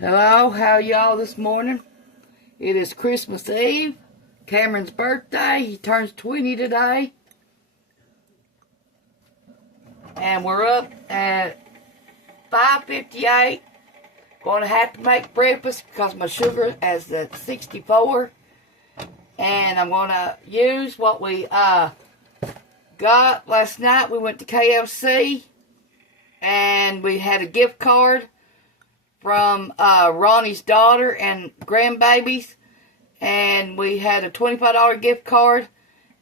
Hello, how y'all this morning? It is Christmas Eve, Cameron's birthday. He turns 20 today. And we're up at 5:58. Going to have to make breakfast because my sugar is at 64. And I'm going to use what we got last night. We went to KFC and we had a gift card from Ronnie's daughter and grandbabies, and we had a $25 gift card,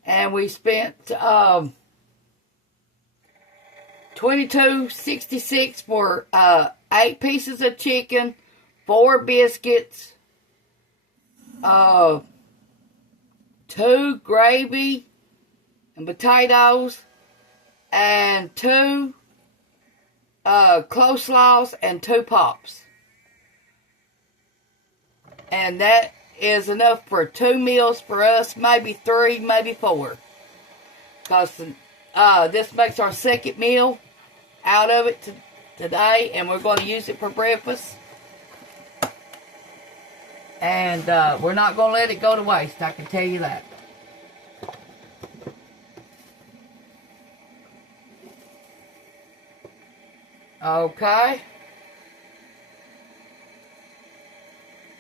and we spent $22.66 for 8 pieces of chicken, 4 biscuits, 2 gravy and potatoes, and 2 coleslaws and 2 pops. And that is enough for 2 meals for us, maybe 3, maybe 4. Because this makes our second meal out of it today, and we're going to use it for breakfast. And we're not going to let it go to waste, I can tell you that. Okay.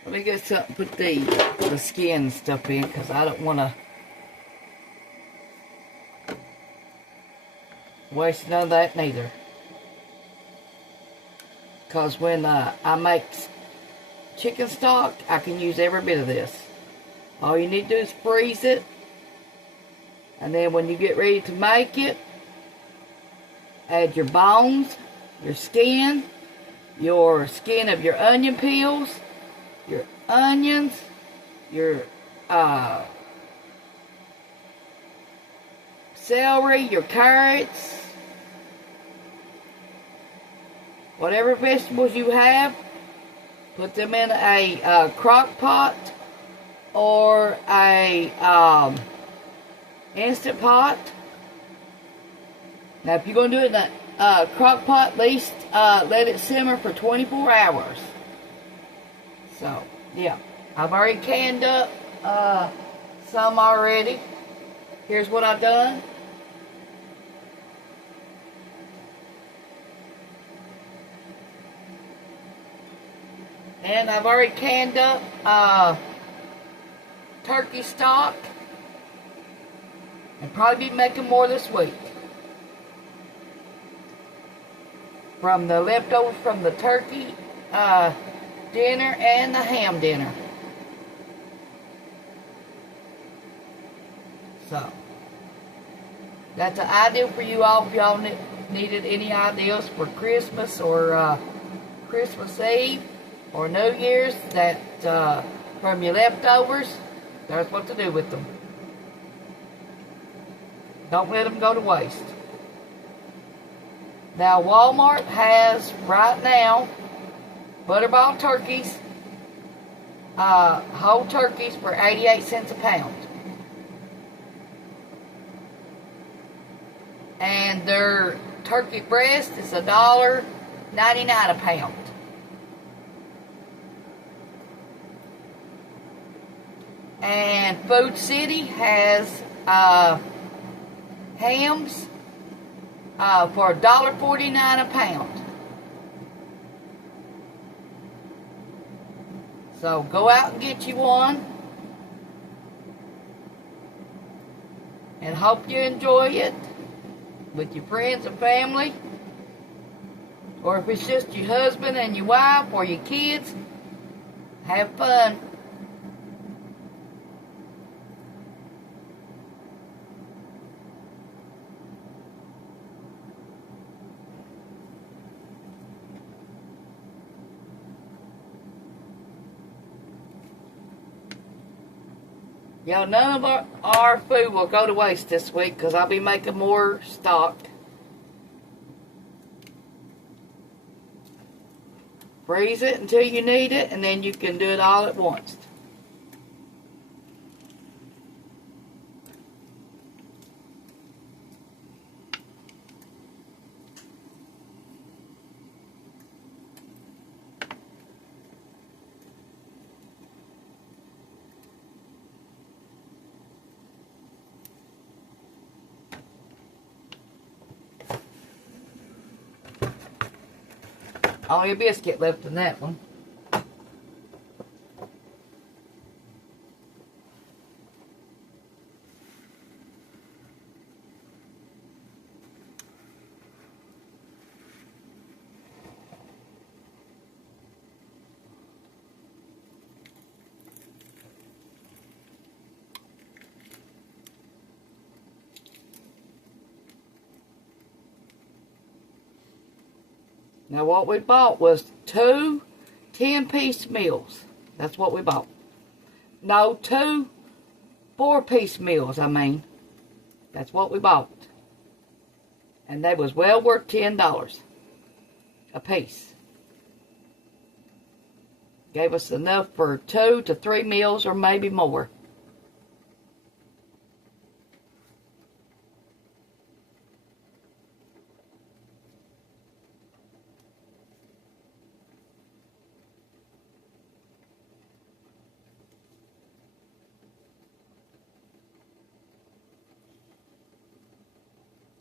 Let me get something, put the skin stuff in, because I don't want to waste none of that neither. Because when I make chicken stock, I can use every bit of this. All you need to do is freeze it. And then when you get ready to make it, add your bones, your skin of your onion peels, your onions, your celery, your carrots, whatever vegetables you have, put them in a crock pot or a Instant Pot. Now if you're going to do it in a crock pot, at least let it simmer for 24 hours. So, yeah, I've already canned up some already. Here's what I've done. And I've already canned up turkey stock. And probably be making more this week. From the leftovers from the turkey dinner and the ham dinner. So, that's an idea for you all if y'all needed any ideas for Christmas or Christmas Eve or New Year's that from your leftovers. That's what to do with them. Don't let them go to waste. Now Walmart has right now butterball turkeys, whole turkeys for 88 cents a pound. And their turkey breast is $1.99 a pound. And Food City has hams for $1.49 a pound. So go out and get you one. And hope you enjoy it with your friends and family. Or if it's just your husband and your wife or your kids, have fun. Y'all, none of our food will go to waste this week because I'll be making more stock. Freeze it until you need it, and then you can do it all at once. only a biscuit left in that one. Now what we bought was 2 10-piece meals. That's what we bought. No, 2 4-piece meals, I mean. That's what we bought. And they was well worth $10 a piece. Gave us enough for 2 to 3 meals or maybe more.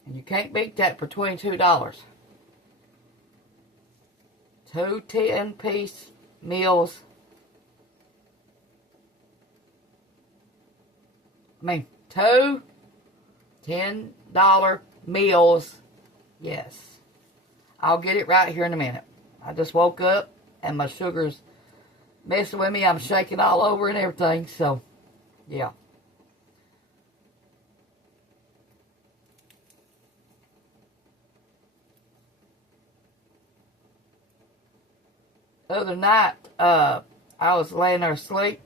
And you can't beat that for $22. 2 10-piece meals. I mean, 2 $10 meals. Yes. I'll get it right here in a minute. I just woke up and my sugar's messing with me. I'm shaking all over and everything. So, yeah. The other night, I was laying there asleep.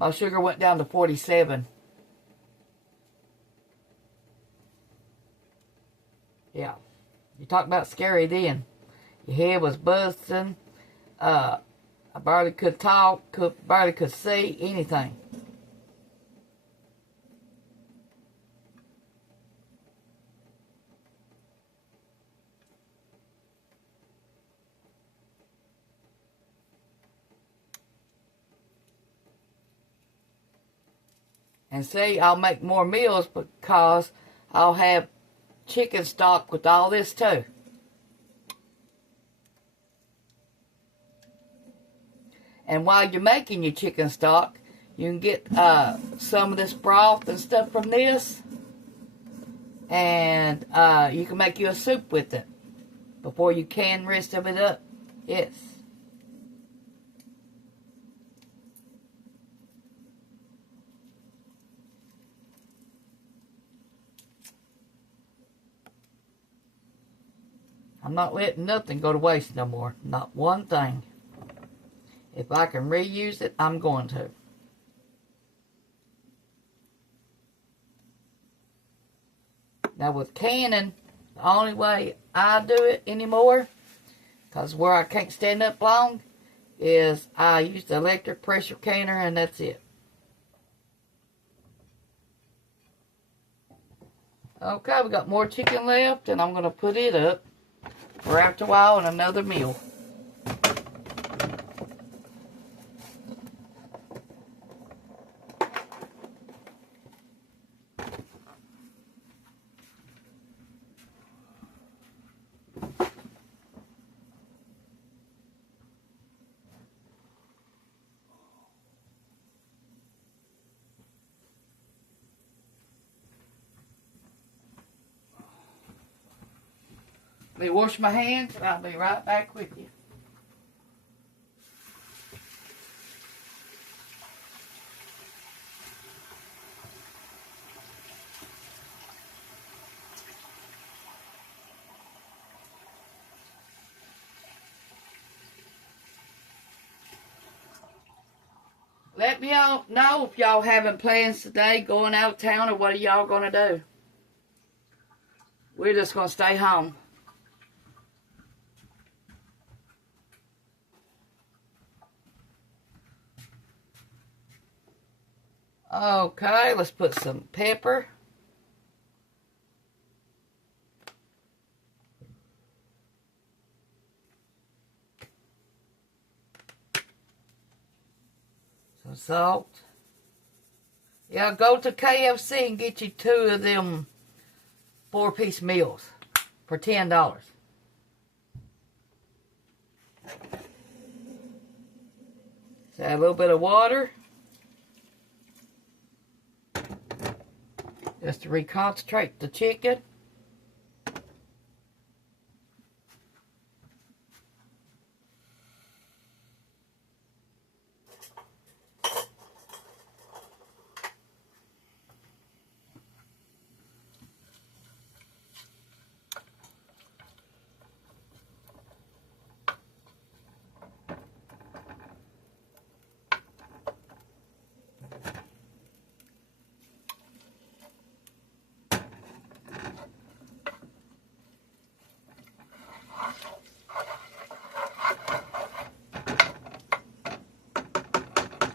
My sugar went down to 47. Yeah. You talk about scary then. Your head was buzzing. I barely could talk, barely could see anything. And see, I'll make more meals because I'll have chicken stock with all this too. And while you're making your chicken stock, you can get some of this broth and stuff from this. And you can make you a soup with it before you can the rest of it up. Yes. I'm not letting nothing go to waste no more. Not one thing. If I can reuse it, I'm going to. Now with canning, the only way I do it anymore, because where I can't stand up long, is I use the electric pressure canner and that's it. Okay, we got more chicken left and I'm going to put it up for after a while in another meal. Let me wash my hands and I'll be right back with you. Let me all know if y'all having plans today, going out of town, or what are y'all going to do. We're just going to stay home. Okay, let's put some pepper. Some salt. Yeah, go to KFC and get you 2 of them 4-piece meals for $10. Add a little bit of water. Just to reconcentrate the chicken.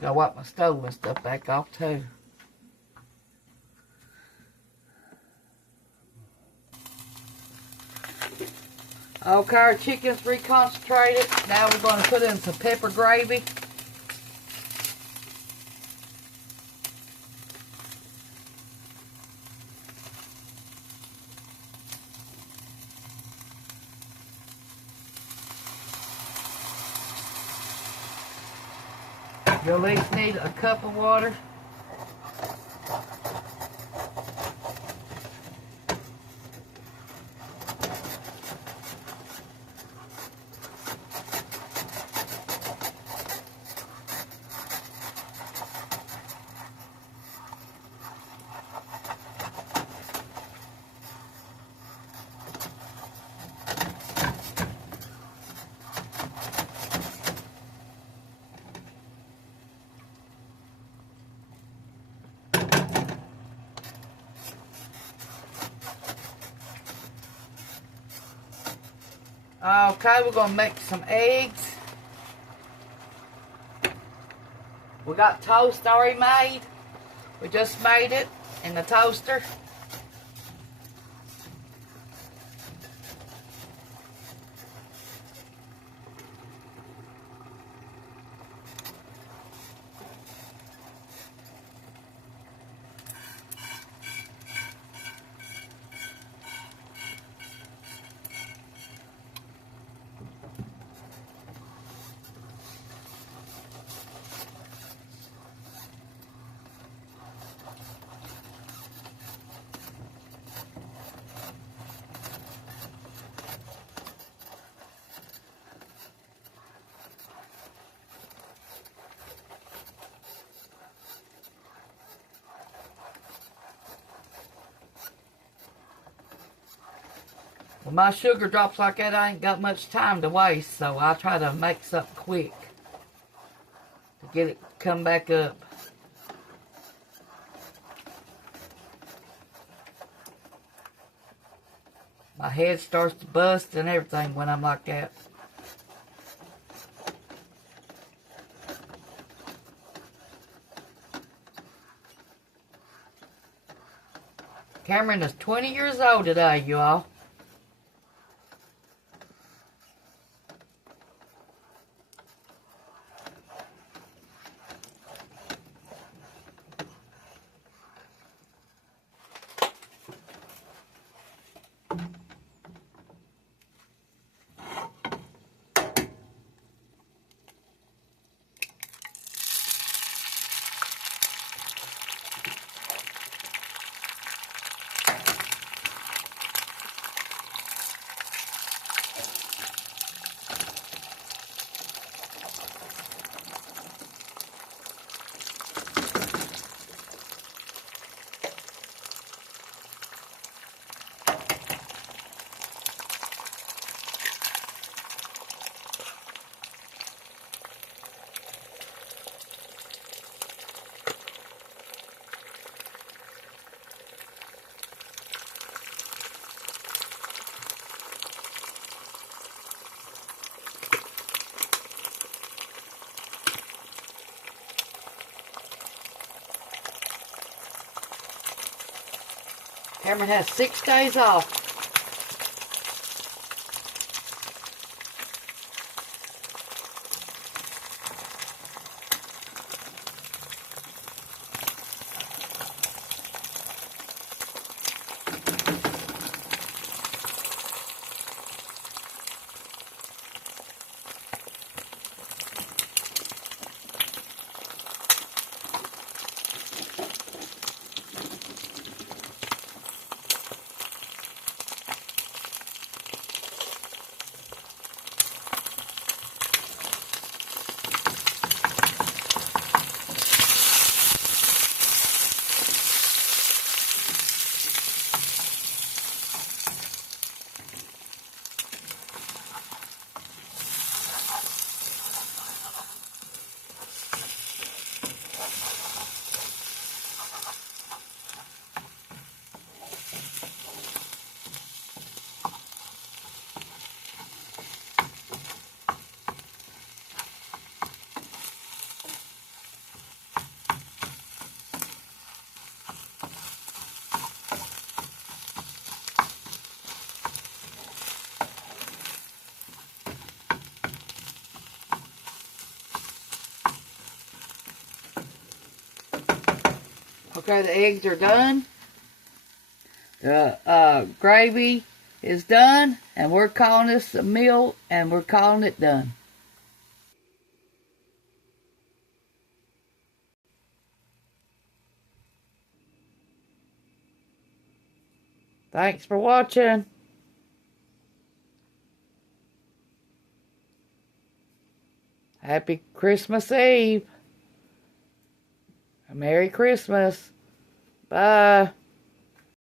Gotta wipe my stove and stuff back off too. Okay, our chicken's reconcentrated. Now we're going to put in some pepper gravy. You'll at least need a cup of water. Okay, we're going to make some eggs. We got toast already made. We just made it in the toaster. When my sugar drops like that, I ain't got much time to waste, so I try to make something quick to get it come back up. My head starts to bust and everything when I'm like that. Cameron is 20 years old today, you all. Cameron has 6 days off. Okay, the eggs are done. The gravy is done, and we're calling this a meal, and we're calling it done. Thanks for watching. Happy Christmas Eve. Merry Christmas. Bye.